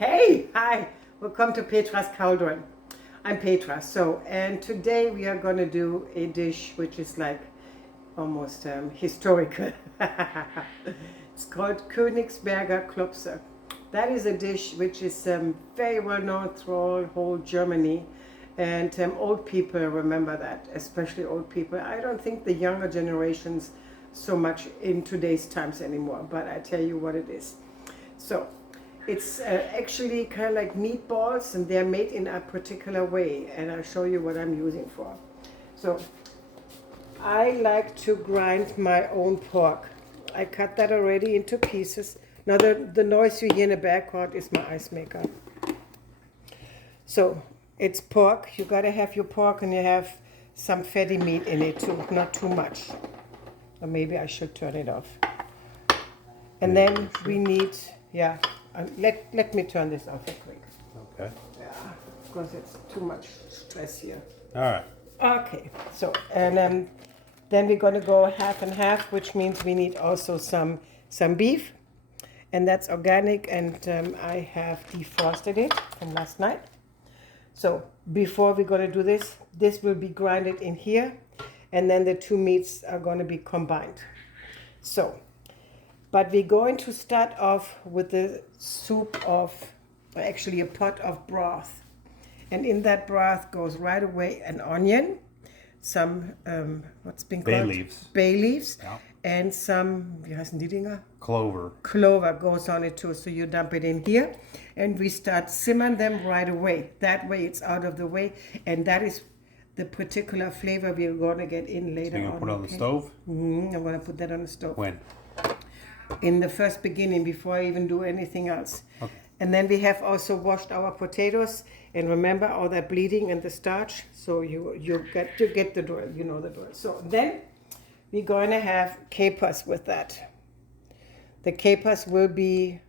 Hey, hi, welcome to Petra's Cauldron. I'm Petra, and today we are going to do a dish which is like almost historical. It's called Königsberger Klopse. That is a dish which is very well known through whole Germany, and old people remember that, especially old people. I don't think the younger generations so much in today's times anymore, but I tell you what it is. So it's actually kind of like meatballs, and they're made in a particular way, and I'll show you what I'm using for. So I like to grind my own pork. I cut that already into pieces. Now the noise you hear in the background is my ice maker. So it's pork. You gotta have your pork, and you have some fatty meat in it too, not too much. Or maybe I should turn it off. And then we need, let me turn this off real quick. Okay. Yeah, because it's too much stress here. All right. Okay, so, and then we're going to go half and half, which means we need also some beef. And that's organic, and I have defrosted it from last night. So before we're going to do this will be grinded in here, and then the two meats are going to be combined. So, but we're going to start off with the soup of, actually a pot of broth. And in that broth goes right away an onion, some, what's been called? Bay leaves. Yeah. And some, wie heißen die Dinger? Clover. Clover goes on it too. So you dump it in here, and we start simmering them right away. That way it's out of the way, and that is the particular flavor we're going to get in later on. You're going to put it on the stove? I'm going to put that on the stove. When? In the first beginning, before I even do anything else. Okay. And then we have also washed our potatoes, and remember all that bleeding and the starch. So you get the drill, you know the drill. So then we're going to have capers with that. The capers will be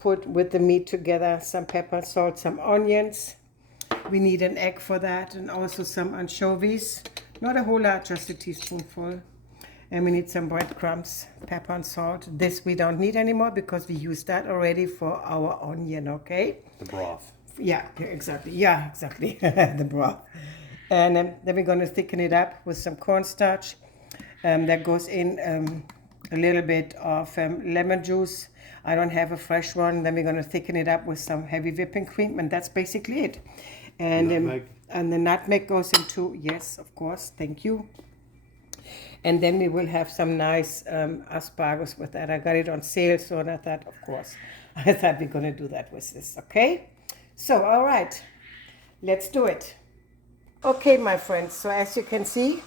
put with the meat together, some pepper, salt, some onions. We need an egg for that, and also some anchovies. Not a whole lot, just a teaspoonful. And we need some breadcrumbs, pepper and salt. This we don't need anymore because we used that already for our onion, okay? The broth. Yeah, exactly. Yeah, exactly. The broth. And then we're going to thicken it up with some cornstarch. That goes in a little bit of lemon juice. I don't have a fresh one. Then we're going to thicken it up with some heavy whipping cream, and that's basically it. And and the nutmeg goes into, yes, of course, thank you. And then we will have some nice asparagus with that. I got it on sale, so I thought, of course, I thought we're going to do that with this, okay? So, all right, let's do it. Okay, my friends, so as you can see,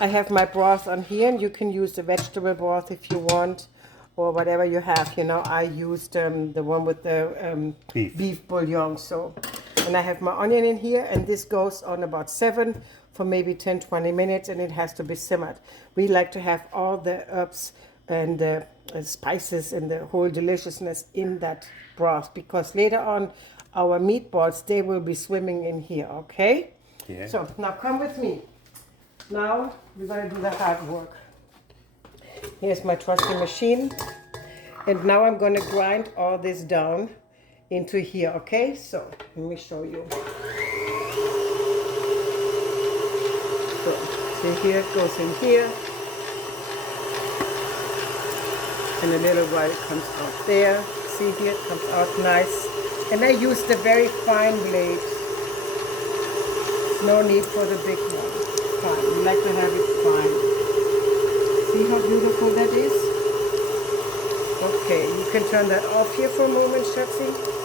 I have my broth on here, and you can use the vegetable broth if you want, or whatever you have. You know, I used the one with the beef bouillon. So, and I have my onion in here, and this goes on about 7 for maybe 10-20 minutes, and it has to be simmered. We like to have all the herbs and the spices and the whole deliciousness in that broth, because later on our meatballs, they will be swimming in here, okay? Yeah. So now come with me. Now we're going to do the hard work. Here's my trusty machine, and now I'm going to grind all this down into here, okay? So let me show you. So see here, it goes in here, and a little while it comes out there. See here, it comes out nice. And I use the very fine blade. No need for the big one. Fine. We like to have it fine. See how beautiful that is? Okay, you can turn that off here for a moment, Schatzi.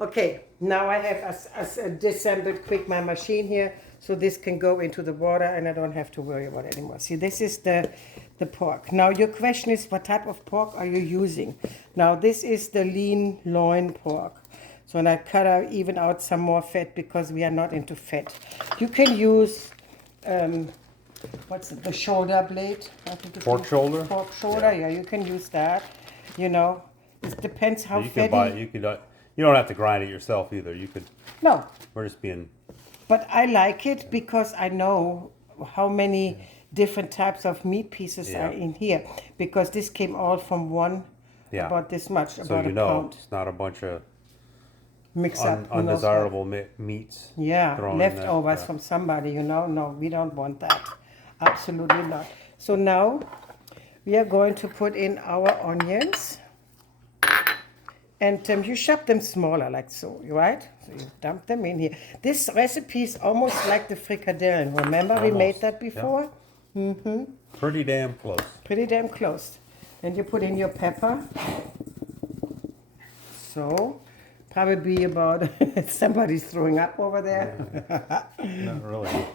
Okay, now I have disassembled quick my machine here, so this can go into the water, and I don't have to worry about it anymore. See, this is the pork. Now your question is, what type of pork are you using? Now this is the lean loin pork. So, and I cut out, even out some more fat, because we are not into fat. You can use, what's it, the shoulder blade? Pork shoulder? Pork shoulder, yeah, you can use that. You know, it depends how fatty. You don't have to grind it yourself either. You could. No. We're just being. But I like it because I know how many different types of meat pieces are in here. Because this came all from one, about this much, so about you a know, pound. it's not a bunch of mix up. who knows what. undesirable meats. Yeah, thrown in leftovers there. from somebody, you know. No, we don't want that. Absolutely not. So now we are going to put in our onions. And you chop them smaller, like so, right? So you dump them in here. This recipe is almost like the frikadellen. Remember we made Almost, that before? yeah. Pretty damn close. Pretty damn close. Then you put in your pepper. So, probably about, somebody's throwing up over there. Not really.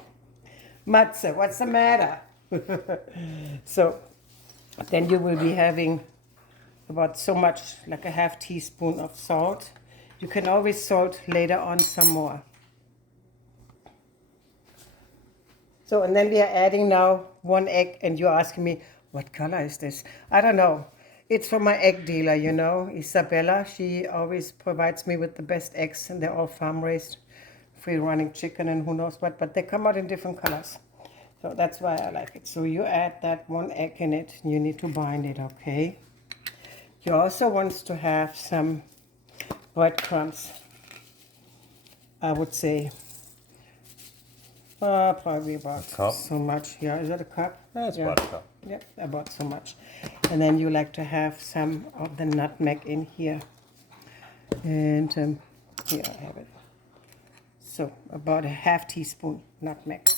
Matze, what's the matter? So, then you will be having about so much, like a half teaspoon of salt. You can always salt later on some more. So, and then we are adding now 1 egg, and you're asking me, what color is this? I don't know. It's from my egg dealer, you know, Isabella. She always provides me with the best eggs, and they're all farm-raised, free-running chicken and who knows what, but they come out in different colors. So that's why I like it. So you add that 1 egg in it, and you need to bind it, okay? You also want to have some breadcrumbs. I would say probably about cup? so much. Yeah, is that a cup? That's yeah. about a cup. Yep, about so much. And then you like to have some of the nutmeg in here. And here I have it. So about a half teaspoon nutmeg.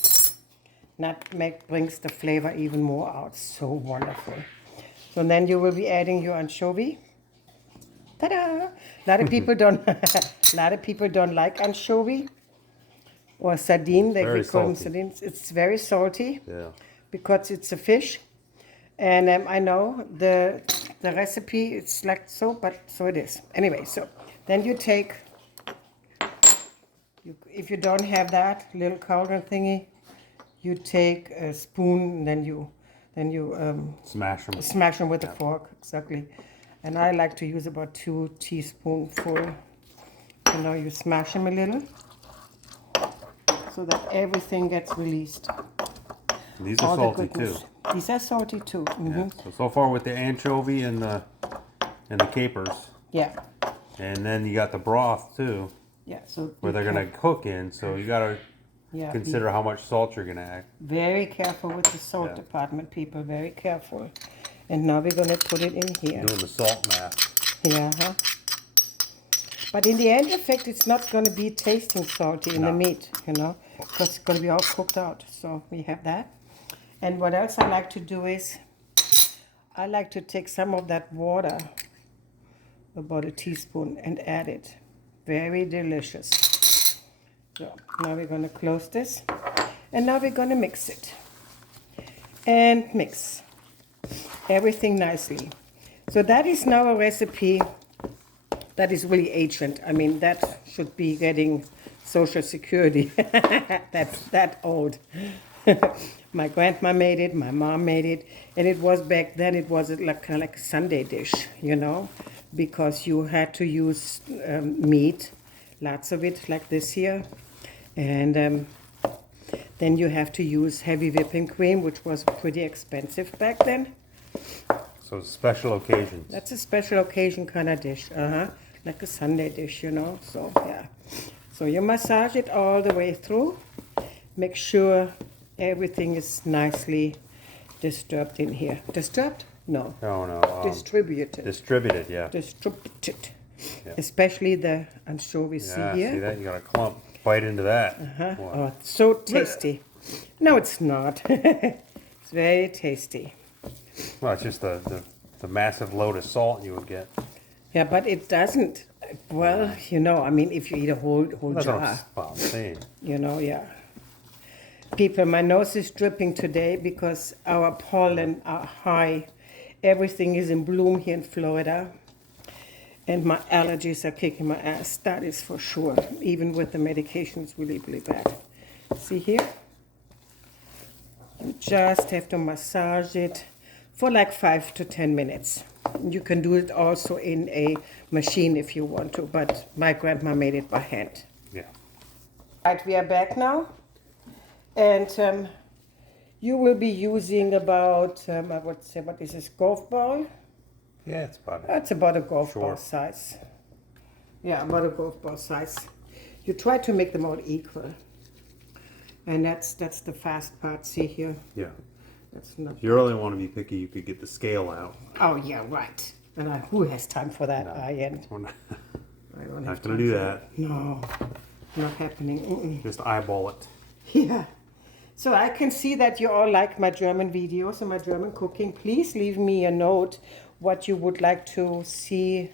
Nutmeg brings the flavor even more out. So wonderful. So then you will be adding your anchovy. Ta-da! A lot of people don't like anchovy or sardine. They call them sardines. It's very salty. Yeah. Because it's a fish. And I know the recipe, it's like so, but so it is. Anyway, so then you take, if you don't have that little cauldron thingy, you take a spoon, then you smash them with a fork, exactly. And I like to use about 2 teaspoonfuls. You know, you smash them a little so that everything gets released. These are salty too. These are salty too. Yeah. So far with the anchovy and the capers. Yeah. And then you got the broth too. Yeah. So where they're gonna cook in. So you gotta consider how much salt you're gonna add. Very careful with the salt department, people. Very careful. And now we're gonna put it in here. Doing the salt math. Yeah. Huh? But in the end effect, it's not gonna be tasting salty in the meat, you know, because it's gonna be all cooked out. So we have that. And what else I like to do is, I like to take some of that water, about a teaspoon, and add it. Very delicious. So now we're going to close this. And now we're going to mix it. And mix everything nicely. So that is now a recipe that is really ancient. I mean, that should be getting Social Security. That's that old. My grandma made it, my mom made it, and it was back then, it was like kind of like a Sunday dish, you know, because you had to use meat, lots of it, like this here, and then you have to use heavy whipping cream, which was pretty expensive back then. So special occasions. That's a special occasion kind of dish, like a Sunday dish, you know. So yeah, so you massage it all the way through. Make sure everything is nicely disturbed in here. Disturbed? No. No. Distributed. Distributed, yeah. Distributed. Yeah. Especially the anchovies. Yeah, see here? see that? You got a clump. Bite into that. Oh, it's so tasty. No, it's not. It's very tasty. Well, it's just the massive load of salt you would get. Yeah, but it doesn't. Well, you know, I mean, if you eat a whole That's jar. what I'm saying. You know, yeah. People, my nose is dripping today because our pollen are high. Everything is in bloom here in Florida. And my allergies are kicking my ass. That is for sure. Even with the medication, it's really, really bad. See here? You just have to massage it for like 5 to 10 minutes. You can do it also in a machine if you want to, but my grandma made it by hand. Yeah. Right, we are back now. And you will be using about, I would say, what is this, golf ball? Yeah, it's about it. That's about a golf ball size. Yeah, butter go of both sides. You try to make them all equal. And that's the fast part, see here? Yeah. That's not. If you really want to be picky, you could get the scale out. Oh yeah, right. And who has time for that? No. I don't Not have gonna time do for that. No, not happening. Mm-mm. Just eyeball it. Yeah. So I can see that you all like my German videos and my German cooking. Please leave me a note what you would like to see,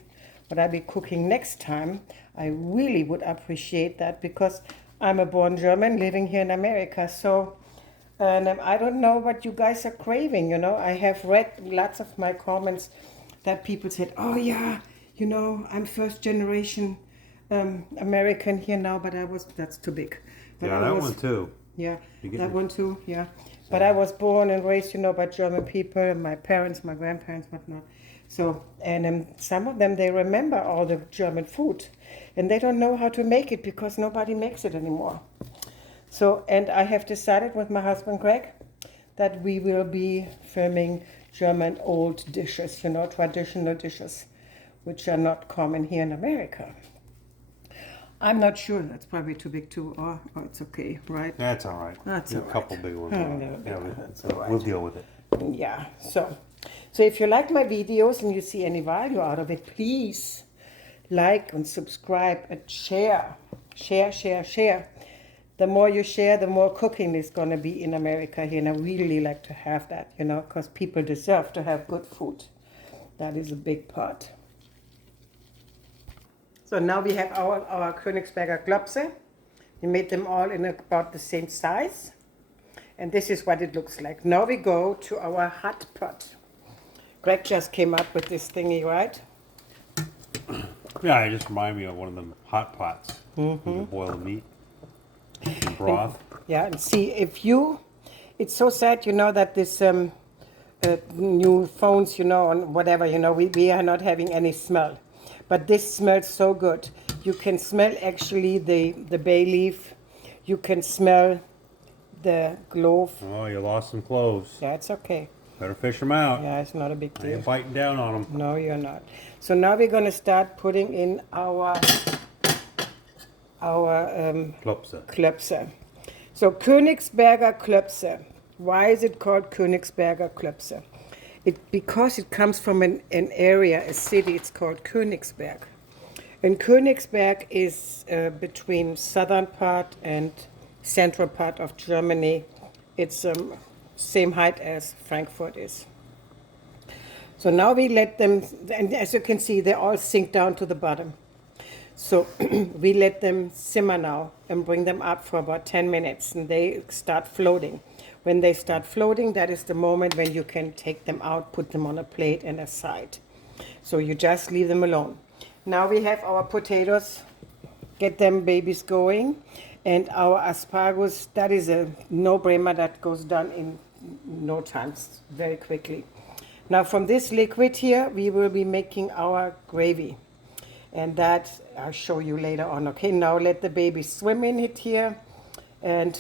what I'll be cooking next time. I really would appreciate that because I'm a born German living here in America. So and I don't know what you guys are craving, you know. I have read lots of my comments that people said, oh yeah, you know, I'm first generation American here now, but that's too big. But Yeah, that one too. Yeah, that one too, yeah. But I was born and raised, you know, by German people, my parents, my grandparents, whatnot. So, and some of them, they remember all the German food. And they don't know how to make it because nobody makes it anymore. So, and I have decided with my husband, Greg, that we will be filming German old dishes, you know, traditional dishes, which are not common here in America. I'm not sure. That's probably too big too, or it's okay, right? That's all right. That's a all right. couple big ones. That's all right. We'll deal with it. Yeah. So if you like my videos and you see any value out of it, please like and subscribe and share. Share. The more you share, the more cooking is going to be in America here. And I really like to have that, you know, because people deserve to have good food. That is a big part. So now we have our Königsberger Klopse. We made them all in about the same size. And this is what it looks like. Now we go to our hot pot. Greg just came up with this thingy, right? Yeah, it just reminded me of one of them hot pots. You can boil the meat. Broth. Yeah, and see, it's so sad, you know, that this new phones, you know, and whatever, you know, we are not having any smell. But this smells so good. You can smell actually the bay leaf. You can smell the clove. Oh, you lost some cloves. That's okay. Better fish them out. Yeah, it's not a big I deal. ain't biting down on them. No, you're not. So now we're going to start putting in our Klopse. So Königsberger Klopse. Why is it called Königsberger Klopse? Because it comes from an area, a city, it's called Königsberg. And Königsberg is between southern part and central part of Germany. It's same height as Frankfurt is. So now we let them, and as you can see, they all sink down to the bottom. So we let them simmer now and bring them up for about 10 minutes and they start floating. When they start floating, that is the moment when you can take them out, put them on a plate and aside. So you just leave them alone. Now we have our potatoes, get them babies going, and our asparagus, that is a no-brainer, that goes done in no time, very quickly. Now from this liquid here, we will be making our gravy. And that I'll show you later on. Okay, now let the baby swim in it here. And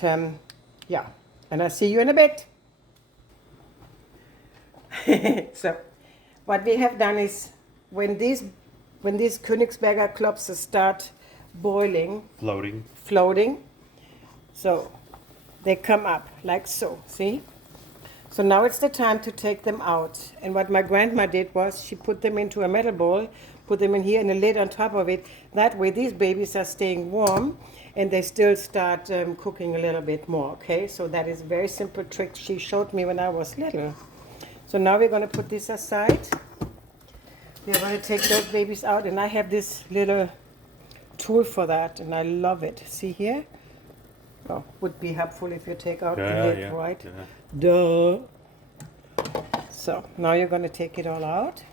yeah, and I'll see you in a bit. So what we have done is when these Königsberger Klopse start boiling, floating, so they come up like so, see? So now it's the time to take them out. And what my grandma did was she put them into a metal bowl, put them in here and a lid on top of it. That way these babies are staying warm and they still start cooking a little bit more, okay? So that is a very simple trick she showed me when I was little. So now we're gonna put this aside. We're gonna take those babies out and I have this little tool for that and I love it. See here? Oh, would be helpful if you take out the lid, right? Yeah. Duh. So now you're gonna take it all out.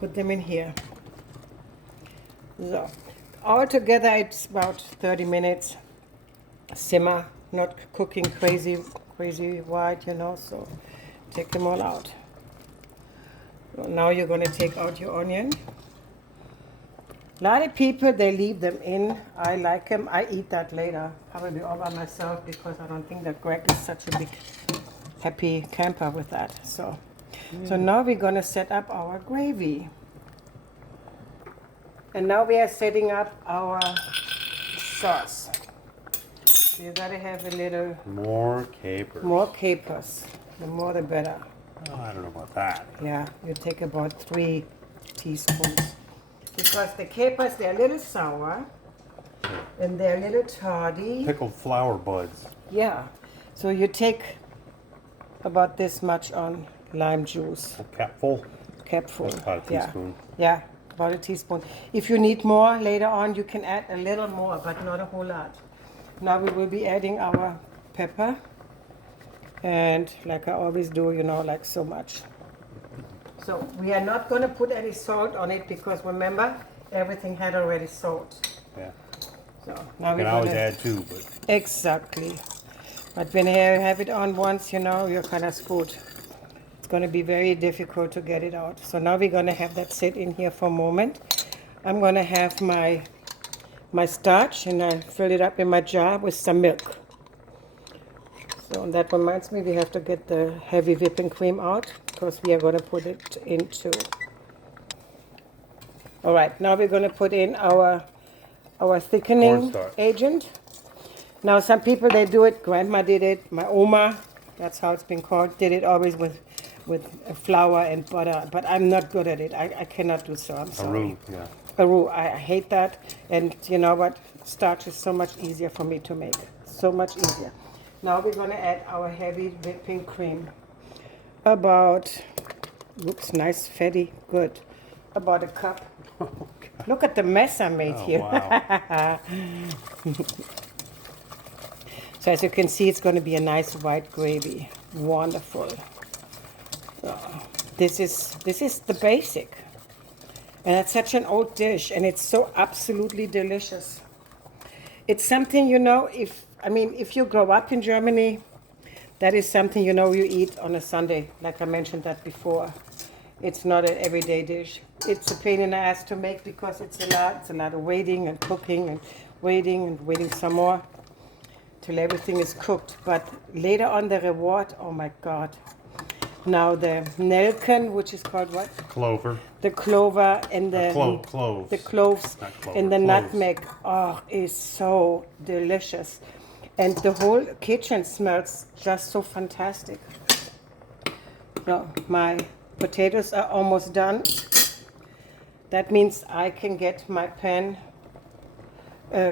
Put them in here. So all together it's about 30 minutes. Simmer, not cooking crazy white, you know, so take them all out. So now you're going to take out your onion. A lot of people, they leave them in. I like them. I eat that later, probably all by myself because I don't think that Greg is such a big happy camper with that. So now we're going to set up our gravy. And now we are setting up our sauce. So you gotta have a little More capers. more capers. The more the better. Oh, I don't know about that. Yeah, you take about 3 teaspoons. Because the capers, they're a little sour and they're a little tardy. Pickled flower buds. Yeah. So you take about this much on lime juice. A capful. Capful. About a Yeah. teaspoon. Yeah, about a teaspoon. If you need more later on, you can add a little more, but not a whole lot. Now we will be adding our pepper. And like I always do, you know, like so much. So we are not going to put any salt on it because remember, everything had already salt. Yeah. So now You we're can always going to... add too, but Exactly. But when you have it on once, you know, you're kind of screwed. It's going to be very difficult to get it out. So now we're going to have that sit in here for a moment. I'm going to have my starch and I fill it up in my jar with some milk. So that reminds me, we have to get the heavy whipping cream out because we are going to put it into. All right, now we're going to put in our thickening Cornstarch. agent. Now some people, they do it, grandma did it, my oma, that's how it's been called, did it always with flour and butter, but I'm not good at it. I cannot do so, I'm a sorry. roux, yeah. A roux, I hate that, and you know what, starch is so much easier for me to make, so much easier. Now we're going to add our heavy whipping cream. About, oops, nice, fatty, good. About a cup. Look at the mess I made Oh, here. wow. So as you can see, it's going to be a nice white gravy. Wonderful. So this is the basic. And it's such an old dish, and it's so absolutely delicious. It's something, you know, if you grow up in Germany, that is something, you know, you eat on a Sunday, like I mentioned that before. It's not an everyday dish. It's a pain in the ass to make because it's a lot of waiting and cooking and waiting some more till everything is cooked. But later on the reward, oh my God. Now the nelken, which is called what? Clover. The clover and the Cloves. the cloves Not clover, and the cloves. nutmeg. Oh, is so delicious. And the whole kitchen smells just so fantastic. Now, my potatoes are almost done. That means I can get my pan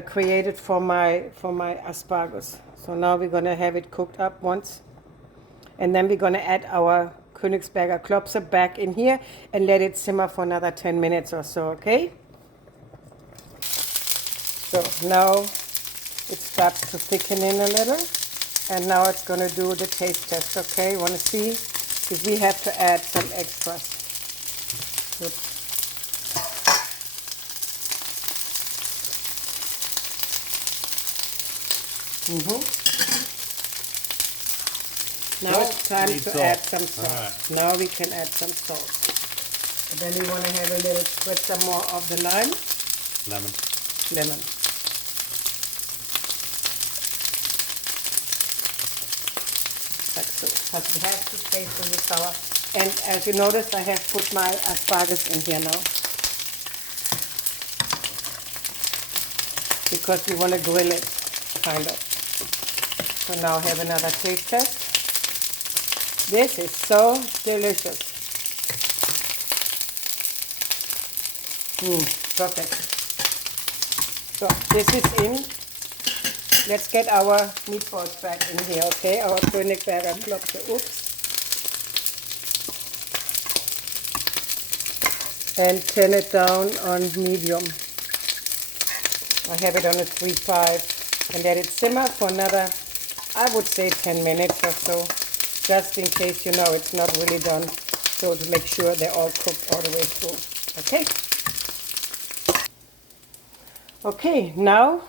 created for my asparagus. So now we're going to have it cooked up once. And then we're going to add our Königsberger Klopse back in here and let it simmer for another 10 minutes or so, okay? So now it starts to thicken in a little. And now it's going to do the taste test, okay? You want to see if we have to add some extras. Oops. Now it's time Need to salt. add some salt. Alright. Now we can add some salt. And then we want to have a little spritzer more of the lime. Lemon. Like so. Because it has to taste a little sour. And as you notice, I have put my asparagus in here now. Because we want to grill it, kind of. So now have another taste test. This is so delicious. Perfect. So this is in. Let's get our meatballs back in here, okay? Our Königsberger Klopse. Oops. And turn it down on medium. I have it on a 3.5 and let it simmer for another, I would say 10 minutes or so, just in case, you know, it's not really done. So to make sure they're all cooked all the way through. Okay? Okay, now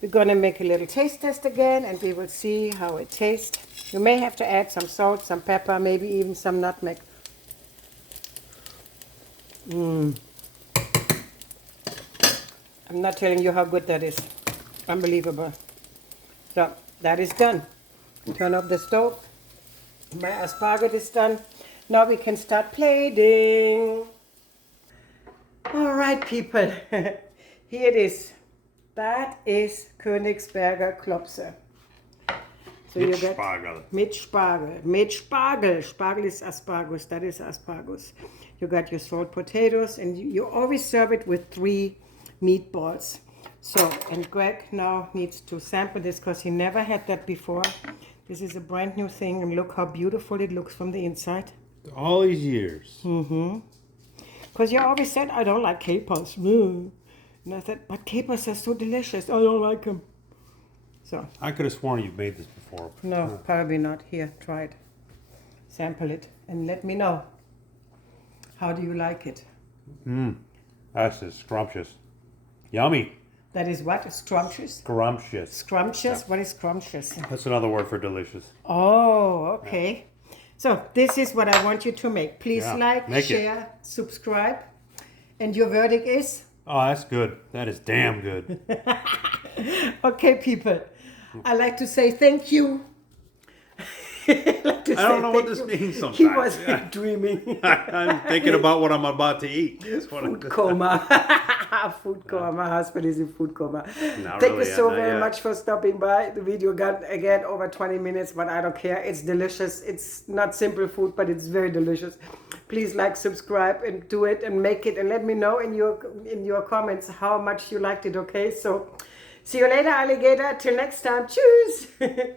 we're going to make a little taste test again and we will see how it tastes. You may have to add some salt, some pepper, maybe even some nutmeg. I'm not telling you how good that is. Unbelievable. So that is done. Turn off the stove. My asparagus is done. Now we can start plating. All right, people. Here it is. That is Königsberger Klopse. So you get Spargel. mit Spargel. Mit Spargel. Spargel is asparagus. That is asparagus. You got your salt potatoes, and you always serve it with 3 meatballs. So, and Greg now needs to sample this because he never had that before. This is a brand new thing, and look how beautiful it looks from the inside. All these years. Because you always said, I don't like capers. And I said, but capers are so delicious. I don't like them. So, I could have sworn you've made this before. no, probably not. Here, try it. Sample it and let me know. How do you like it? That's just scrumptious. Yummy. That is what? Scrumptious? Scrumptious. Scrumptious? What is scrumptious? That's another word for delicious. Oh, okay. So this is what I want you to make. Please like, make share, subscribe. And your verdict is? Oh, that's good. That is damn good. Okay, people. I like to say thank you. I don't know what this means sometimes. He was dreaming. I'm thinking about what I'm about to eat. That's what Food coma. Food coma. My husband is in food coma. Not Thank really, you so not very yet. much for stopping by. The video got, again, over 20 minutes, but I don't care. It's delicious. It's not simple food, but it's very delicious. Please like, subscribe, and do it, and make it, and let me know in your comments how much you liked it, okay? So, see you later, alligator. Till next time. Tschüss.